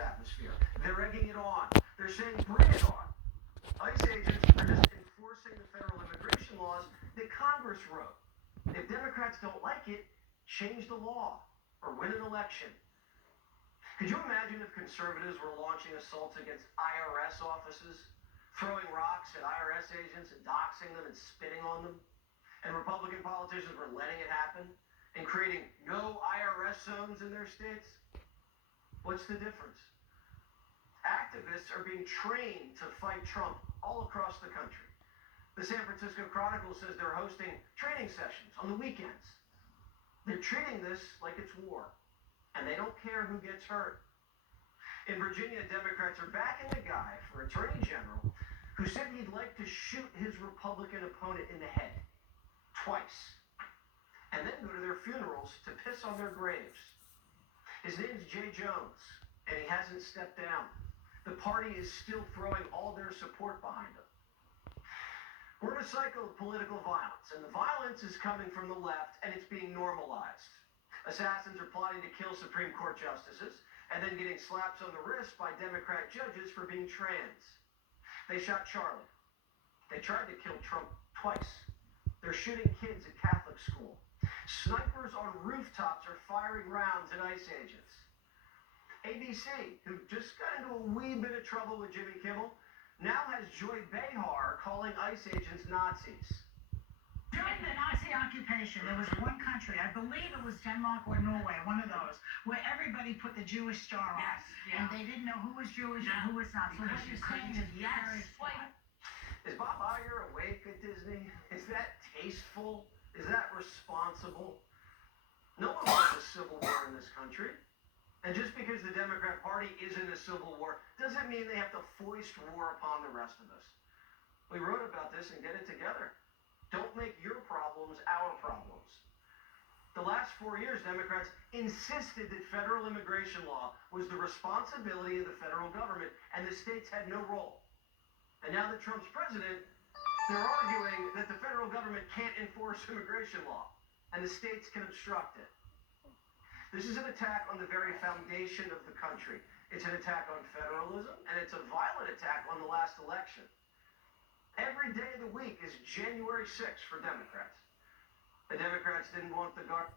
atmosphere. They're egging it on. They're saying, bring it on. ICE agents are just enforcing the federal immigration laws that Congress wrote. If Democrats don't like it, change the law or win an election. Could you imagine if conservatives were launching assaults against IRS offices, throwing rocks at IRS agents and doxing them and spitting on them? And Republican politicians were letting it happen and creating no IRS zones in their states? What's the difference? Activists are being trained to fight Trump all across the country. The San Francisco Chronicle says they're hosting training sessions on the weekends. They're treating this like it's war, and they don't care who gets hurt. In Virginia, Democrats are backing a guy for Attorney General who said he'd like to shoot his Republican opponent in the head twice, and then go to their funerals to piss on their graves. His name's Jay Jones, and he hasn't stepped down. The party is still throwing all their support behind him. We're in a cycle of political violence, and the violence is coming from the left, and it's being normalized. Assassins are plotting to kill Supreme Court justices, and then getting slaps on the wrist by Democrat judges for being trans. They shot Charlie. They tried to kill Trump twice. They're shooting kids at Catholic school. Snipers on rooftops are firing rounds at ICE agents. ABC, who just got into a wee bit of trouble with Jimmy Kimmel, now has Joy Behar calling ICE agents Nazis. During the Nazi occupation, there was one country, I believe it was Denmark or Norway, one of those, where everybody put the Jewish star on. Yes, yeah. And they didn't know who was Jewish and who was not. So what you're saying is very smart. Is Bob Iger awake at Disney? Is that tasteful? Is that responsible? No one wants a civil war in this country. And just because the Democrat Party is in a civil war doesn't mean they have to foist war upon the rest of us. We wrote about this and get it together. Don't make your problems our problems. The last 4 years, Democrats insisted that federal immigration law was the responsibility of the federal government and the states had no role. And now that Trump's president, they're arguing that the federal government can't enforce immigration law and the states can obstruct it. This is an attack on the very foundation of the country. It's an attack on federalism, and it's a violent attack on the last election. Every day of the week is January 6th for Democrats. The Democrats didn't want the guard.